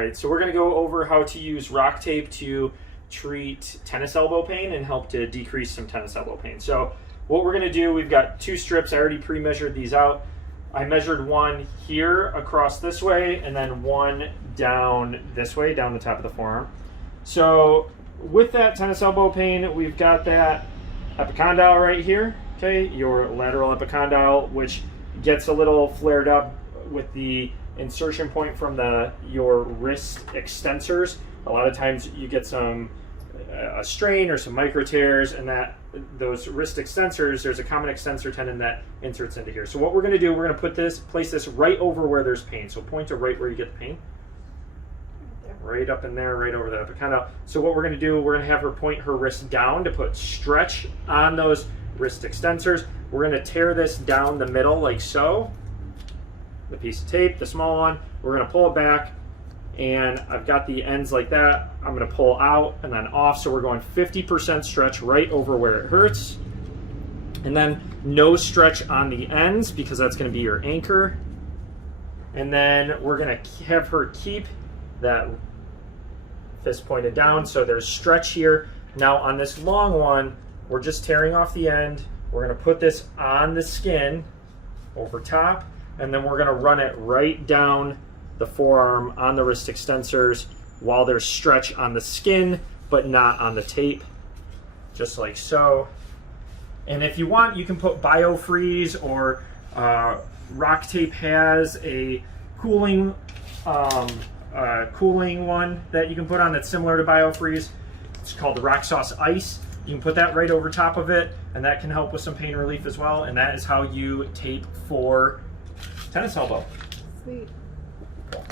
right, so we're going to go over how to use RockTape to treat tennis elbow pain and help to decrease some tennis elbow pain. So what we're going to do, we've got 2 strips. I already pre-measured these out. I measured one here across this way and then one down this way, down the top of the forearm. So with that tennis elbow pain, we've got that epicondyle right here, okay, your lateral epicondyle, which gets a little flared up with the insertion point from your wrist extensors. A lot of times you get a strain or some micro tears, and those wrist extensors, there's a common extensor tendon that inserts into here. So what we're going to do, we're going to place this right over where there's pain. So point to right where you get the pain. Right up in there, right over the epicondyle. So what we're going to do, we're going to have her point her wrist down to put stretch on those wrist extensors. We're going to tear this down the middle like so. The piece of tape, the small one, we're going to pull it back, and I've got the ends like that. I'm going to pull out and then off, so we're going 50% stretch right over where it hurts, and then no stretch on the ends because that's going to be your anchor. And then we're going to have her keep that fist pointed down, so there's stretch here. Now on this long one, we're just tearing off the end. We're going to put this on the skin over top, and then we're going to run it right down the forearm on the wrist extensors while there's stretch on the skin but not on the tape, just like so. And if you want, you can put BioFreeze, or RockTape has a cooling one that you can put on that's similar to BioFreeze. It's called the Rock Sauce Ice. You can put that right over top of it, and that can help with some pain relief as well. And that is how you tape for tennis elbow. Sweet.